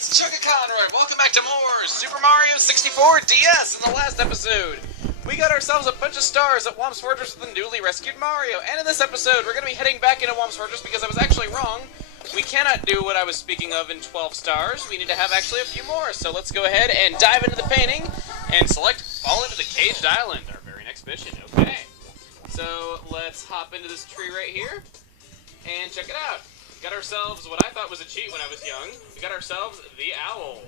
it's Chuggaaconroy. Welcome back to more Super Mario 64 DS. In the last episode, we got ourselves a bunch of stars at Whomp's Fortress with the newly rescued Mario. And in this episode, we're going to be heading back into Whomp's Fortress because I was actually wrong. We cannot do what I was speaking of in 12 stars. We need to have actually a few more. So let's go ahead and dive into the painting and select Fall into the Caged Island, our very next mission. Okay. So let's hop into this tree right here and check it out. Got ourselves what I thought was a cheat when I was young. We got ourselves the owl.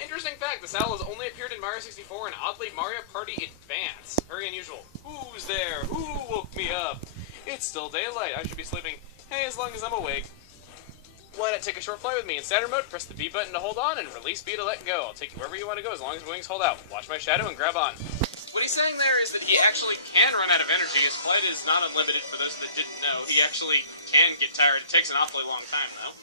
Interesting fact, this owl has only appeared in Mario 64 and oddly Mario Party Advance. Very unusual. Who's there? Who woke me up? It's still daylight. I should be sleeping. Hey, as long as I'm awake. Why not take a short flight with me? In standard mode, press the B button to hold on and release B to let go. I'll take you wherever you want to go as long as my wings hold out. Watch my shadow and grab on. What he's saying there is that he actually can run out of energy. His flight is not unlimited for those that didn't know. He actually can get tired. It takes an awfully long time, though.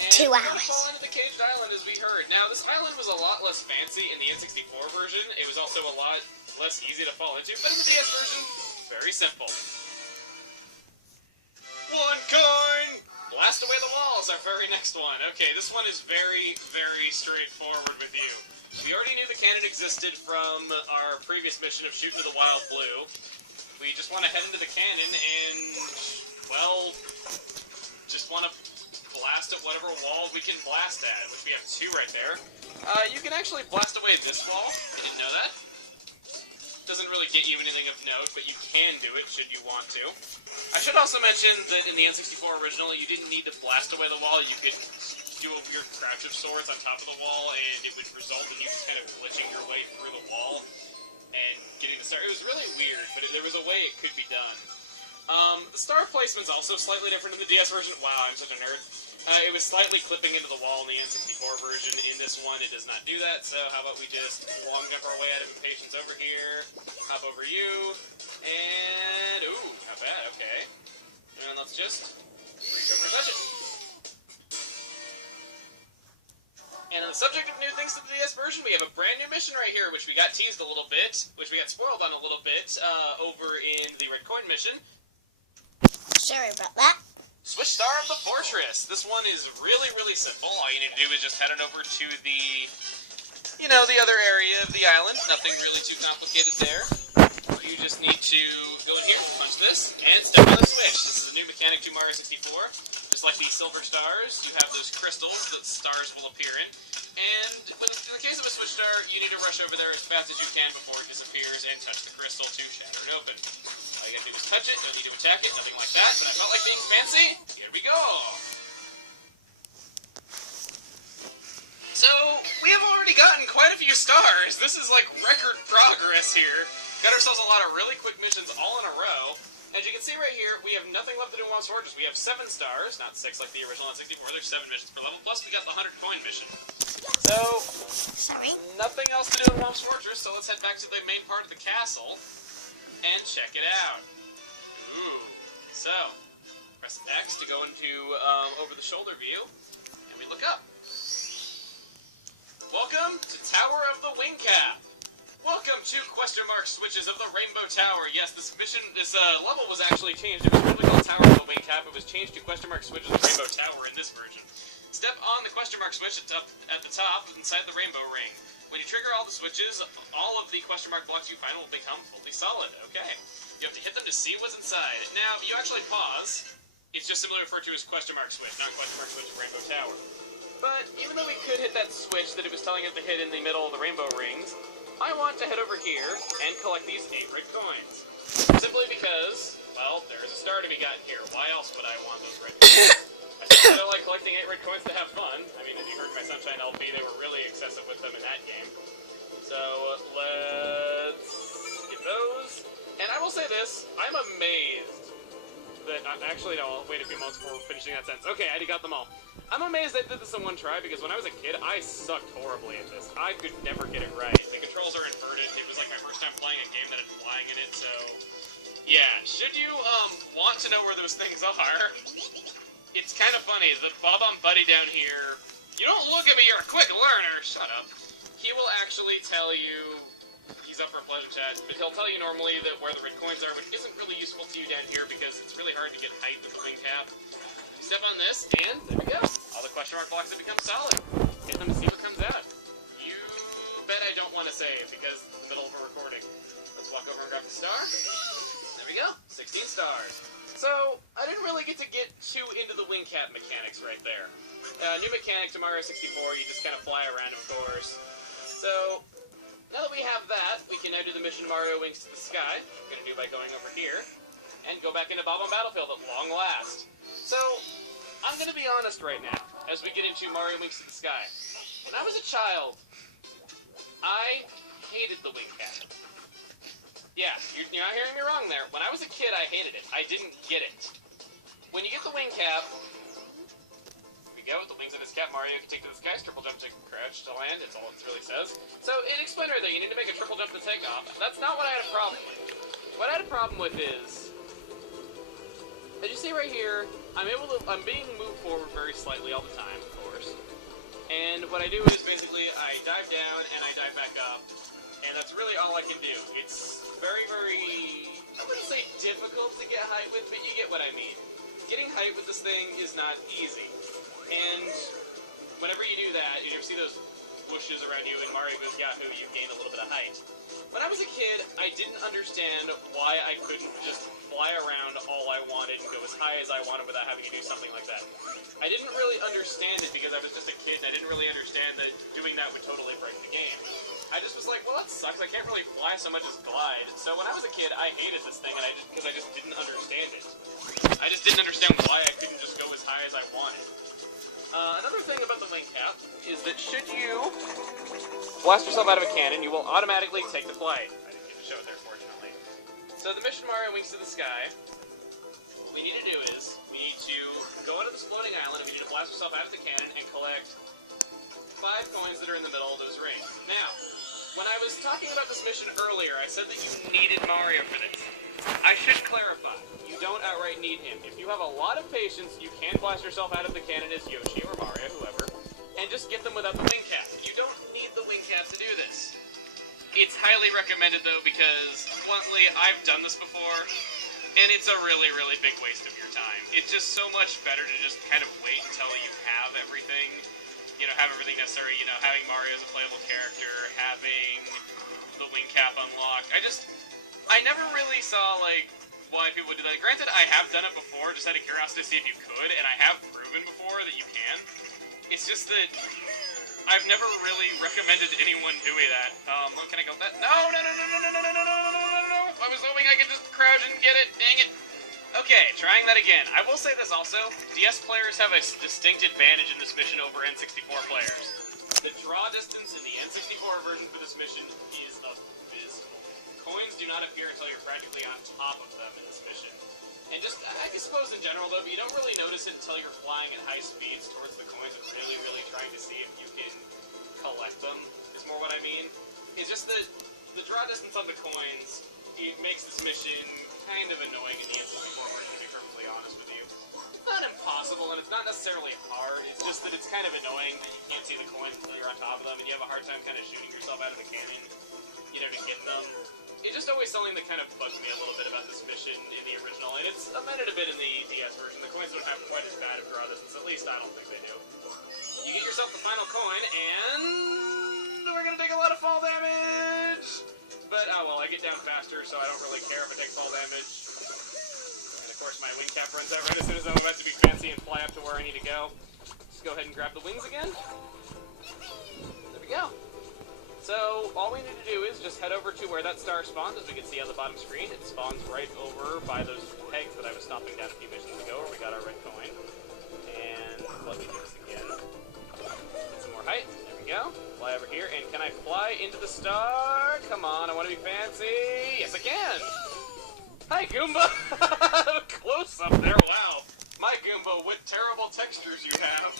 And 2 we're hours. gonna fall into the Caged Island, as we heard. Now, this island was a lot less fancy in the N64 version. It was also a lot less easy to fall into, but in the DS version, very simple. One coin! Blast away the walls, our very next one. Okay, this one is very, very straightforward with you. We already knew the cannon existed from our previous mission of shooting to the wild blue. We just want to head into the cannon and, well, just want to blast at whatever wall we can blast at, which we have 2 right there. You can actually blast away this wall. I didn't know that. Doesn't really get you anything of note, but you can do it should you want to. I should also mention that in the N64 original, you didn't need to blast away the wall. You could do a weird crouch of sorts on top of the wall, and it would result in you just kind of glitching your way through the wall and getting the star. It was really weird, but there was a way it could be done. The star placement's also slightly different in the DS version. Wow, I'm such a nerd. It was slightly clipping into the wall in the N64 version. In this one, it does not do that, so how about we just long jump our way out of impatience over here, hop over you, and, ooh, not bad, okay. And let's just reach over and touch it. And on the subject of new things to the DS version, we have a brand new mission right here, which we got teased a little bit, which we got spoiled on a little bit, over in the Red Coin mission. Sorry about that. Switch Star of the Fortress. This one is really, really simple. All you need to do is just head on over to the, the other area of the island. Nothing really too complicated there. You just need to go in here, punch this, and step on the switch. This is a new mechanic to Mario 64. Just like the silver stars, you have those crystals that stars will appear in. And in the case of a switch star, you need to rush over there as fast as you can before it disappears and touch the crystal to shatter it open. All you gotta do is touch it, no need to attack it, nothing like that, but I felt like being fancy. Here we go! So, we have already gotten quite a few stars. This is like record progress here. Got ourselves a lot of really quick missions all in a row. As you can see right here, we have nothing left to do in Whomp's Fortress. We have 7 stars, not 6 like the original N64. There's 7 missions per level, plus we got the 100 coin mission. So, nothing else to do in Whomp's Fortress, so let's head back to the main part of the castle and check it out. Ooh. So, press X to go into over the shoulder view, and we look up. Welcome to Tower of the Wing Cap. Welcome to ? Switches of the Rainbow Tower. Yes, this level was actually changed. It was really called Tower of the Wing Cap. It was changed to ? Switches of the Rainbow Tower in this version. Step on the ? switch at the top inside the rainbow ring. When you trigger all the switches, all of the ? blocks you find will become fully solid. Okay. You have to hit them to see what's inside. Now, if you actually pause, it's just simply referred to as ? switch, not ? switch of Rainbow Tower. But even though we could hit that switch that it was telling us to hit in the middle of the rainbow rings, I want to head over here and collect these 8 red coins. Simply because, well, there's a star to be gotten here. Why else would I want those red coins? I still feel like collecting 8 red coins to have fun. I mean, as you heard my Sunshine LP, they were really excessive with them in that game. So, let's get those. And I will say this, I'm amazed that, actually no, I'll wait a few moments before finishing that sentence. Okay, I already got them all. I'm amazed I did this in one try, because when I was a kid, I sucked horribly at this. I could never get it right. The controls are inverted. It was like my first time playing a game that had flying in it, so... Yeah, should you, want to know where those things are, it's kind of funny that Bob on Buddy down here, you don't look at me, you're a quick learner, shut up. He will actually tell you, he's up for a pleasure chat, but he'll tell you normally that where the red coins are, which isn't really useful to you down here because it's really hard to get height with the wing cap. Step on this, and there we go. All the ? question mark blocks that become solid. Hit them to see what comes out. You bet I don't want to save because it's the middle of a recording. Let's walk over and grab the star. There we go, 16 stars. So, I didn't really get too into the wing cap mechanics right there. New mechanic to Mario 64, you just kind of fly around, of course. So, now that we have that, we can now do the mission Mario Wings to the Sky. We're going to do by going over here, and go back into Bob-omb Battlefield at long last. So, I'm going to be honest right now, as we get into Mario Wings to the Sky. When I was a child, I hated the wing cap. Yeah, you're not hearing me wrong there. When I was a kid, I hated it. I didn't get it. When you get the wing cap, here we go, with the wings on his cap, Mario can take to the skies, triple jump to crouch to land, it's all it really says. So, it explained right there, you need to make a triple jump to take off. That's not what I had a problem with. What I had a problem with is, as you see right here, I'm being moved forward very slightly all the time, of course. And what I do is basically, I dive down and I dive back up. And that's really all I can do. It's very, I wouldn't say difficult to get height with, but you get what I mean. Getting height with this thing is not easy. And whenever you do that, you ever see those whooshes around you in Mario Boost Yahoo, you gain a little bit of height. When I was a kid, I didn't understand why I couldn't just fly around all I wanted and go as high as I wanted without having to do something like that. I didn't really understand it because I was just a kid and I didn't really understand that doing that would totally break the game. I just was like, well, that sucks. I can't really fly so much as glide. So when I was a kid, I hated this thing, and because I just didn't understand it. I just didn't understand why I couldn't just go as high as I wanted. Another thing about the wing cap is that should you blast yourself out of a cannon, you will automatically take the flight. I didn't get to show it there, fortunately. So the mission Mario Wings to the Sky, what we need to do is, we need to go onto this floating island, and we need to blast yourself out of the cannon and collect 5 coins that are in the middle of those rings. Now, when I was talking about this mission earlier, I said that you needed Mario for this. I should clarify, you don't outright need him. If you have a lot of patience, you can blast yourself out of the cannon as Yoshi or Mario, whoever, and just get them without the wing cap. You don't need the wing cap to do this. It's highly recommended, though, because, bluntly, I've done this before, and it's a really, really big waste of your time. It's just so much better to just kind of wait until you have everything. You know, have everything necessary, you know, having Mario as a playable character, having the wing cap unlocked. I never really saw, like, why people would do that. Granted, I have done it before, just out of curiosity to see if you could, and I have proven before that you can. It's just that I've never really recommended anyone doing that. Can I go that? No! I was hoping I could just crouch and get it. Dang it. Okay, trying that again. I will say this also, DS players have a distinct advantage in this mission over N64 players. The draw distance in the N64 version for this mission is abysmal. Coins do not appear until you're practically on top of them in this mission. And just, I suppose in general though, but you don't really notice it until you're flying at high speeds towards the coins and really trying to see if you can collect them, is more what I mean. It's just that the draw distance on the coins, it makes this mission kind of annoying in the N64 version, to be perfectly honest with you. It's not impossible, and it's not necessarily hard, it's just that it's kind of annoying that you can't see the coins until you're on top of them, and you have a hard time kind of shooting yourself out of the cannon, you know, to get them. It's just always something that kind of bugs me a little bit about this mission in the original, and it's amended a bit in the DS version. The coins don't have quite as bad of draw distance, at least I don't think they do. You get yourself the final coin, and we're gonna take a lot of fall damage! But, oh well, I get down faster, so I don't really care if I take fall damage. And of course my wing cap runs out right as soon as I'm about to be fancy and fly up to where I need to go. Just go ahead and grab the wings again. There we go. So, all we need to do is just head over to where that star spawns. As we can see on the bottom screen, it spawns right over by those pegs that I was stomping down a few missions ago, where we got our red coin. And let me do this again. Get some more height. There we go. Fly over here, and can I fly into the star? Come on, I want to be fancy. Yes, I can. Hi, Goomba. Close up there. Wow. My Goomba, what terrible textures you have.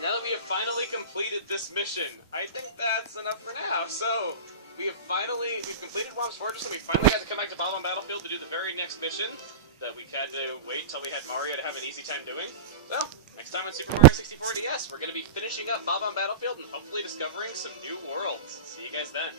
And now that we have finally completed this mission, I think that's enough for now. So, we've completed Womp's Fortress, and we finally got to come back to Bob-omb Battlefield to do the very next mission that we had to wait until we had Mario to have an easy time doing. Well, next time on Super Mario 64 DS, we're going to be finishing up Bob-omb Battlefield and hopefully discovering some new worlds. See you guys then.